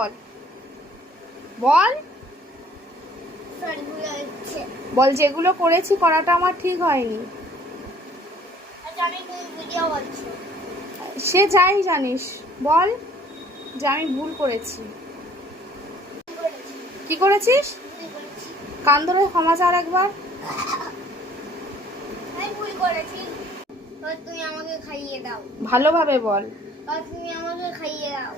বল বল বল যেগুলো করেছি করাটা আমার ঠিক হয়নি। সে যাই জানিস, বল যে আমি ভুল করেছি। কি করেছিস? কান ধরে ক্ষমা চার একবার। ভুল করেছি, তুমি আমাকে খাইয়ে দাও। ভালোভাবে বল। তুমি আমাকে খাইয়ে দাও।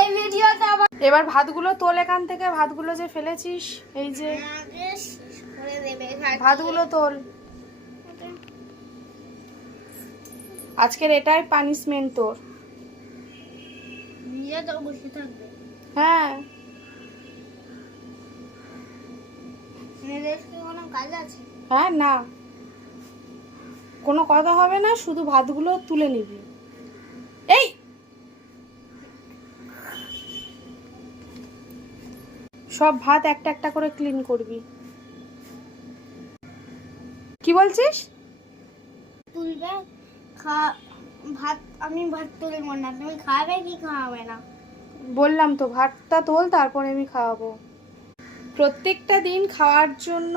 এই ভিডিওটা আবার এবার ভাতগুলো তোল এখান থেকে, ভাতগুলো যে ফেলেছিস এই যে করে দেবে। ভাতগুলো তোল। আজকের এটাই পানিশমেন্ট তোর। নিজে তো বসে থাকবে। হ্যাঁ, মেয়েদের কি কোনো কাজ আছে? হ্যাঁ, না কোনো কথা হবে না, শুধু ভাতগুলো তুলে নিবি। এই সব ভাত একটা একটা করে ক্লিন করবি। কি বলছিস? তুলবে ভাত, আমি ভাত তুলবো না, তুমি খাবে কি খাওয়াবে না? বললাম তো ভাতটা তোল, তারপরে আমি খাওয়াবো। প্রত্যেকটা দিন খাওয়ার জন্য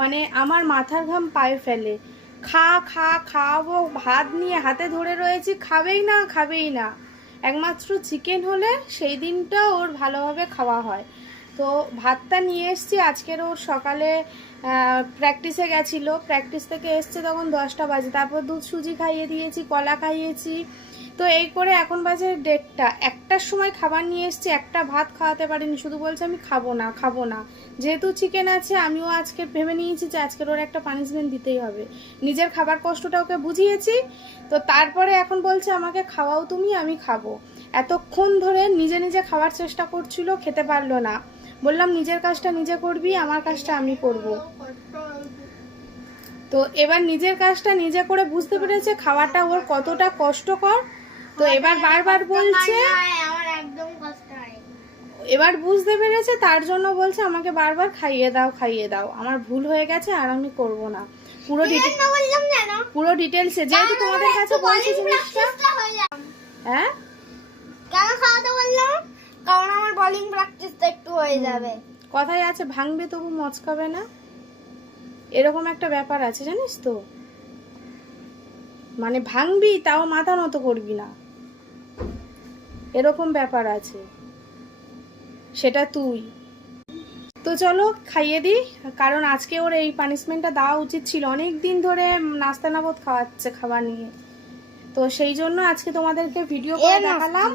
মানে আমার মাথার ঘাম পায়ে ফেলে। খা খা খাওয়াবো, ভাত নিয়ে হাতে ধরে রয়েছি, খাবেই না খাবেই না। একমাত্র চিকেন হলে সেই দিনটা ওর ভালোভাবে খাওয়া হয়। তো ভাতটা নিয়ে এসছি, আজকের ওর সকালে প্র্যাকটিসে গেছিলো, প্র্যাকটিস থেকে এসছে তখন 10টা বাজে, তারপর দুধ সুজি খাইয়ে দিয়েছি, কলা খাইয়েছি। তো এই করে এখন বাজে 1:30, 1টার সময় খাবার নিয়ে এসছি, একটা ভাত খাওয়াতে পারিনি, শুধু বলছে আমি খাবো না খাবো না। যেহেতু চিকেন আছে আমিও আজকে ভেবে নিয়েছি যে আজকের ওর একটা পানিশমেন্ট দিতেই হবে। নিজের খাবার কষ্টটা ওকে বুঝিয়েছি, তো তারপরে এখন বলছে আমাকে খাওয়াও তুমি, আমি খাবো। এতক্ষণ ধরে নিজে নিজে খাওয়ার চেষ্টা করছিল, খেতে পারলো না। বললাম নিজের কাজটা নিজে করবি, আমার কাজটা আমি করব। তো এবার নিজের কাজটা নিজে করে বুঝতে পেরেছে খাওয়াটা ওর কতটা কষ্টকর। তো এবার বারবার বলছে, আমার একদম কষ্ট হয়। এবার বুঝতে পেরেছে, তার জন্য বলছে আমাকে বারবার খাইয়ে দাও খাইয়ে দাও। আমার ভুল হয়ে গেছে আর আমি করব না। পুরো ডিটেলসে যেহেতু তোমাদের কাছে বলছি জিনিসটা। হ্যাঁ, কেন খাওয়াতে বললাম? কারণ আমার বোলিং প্র্যাকটিসটা একটু হয়ে যাবে। কথাই আছে ভাঙবে তবু মচকাবে না, এরকম একটা ব্যাপার আছে জানিস তো। মানে ভাঙবি তাও মাথা নত করবি না, এরকম ব্যাপার আছে, সেটা তুই। তো চলো খাইয়ে দিই, কারণ আজকে ওর এই পানিশমেন্টটা দেওয়া উচিত ছিল। অনেক দিন ধরে নাস্তা নাবদ খাওয়াচ্ছে খাবার নিয়ে, তো সেই জন্য আজকে তোমাদেরকে ভিডিও করে দেখালাম।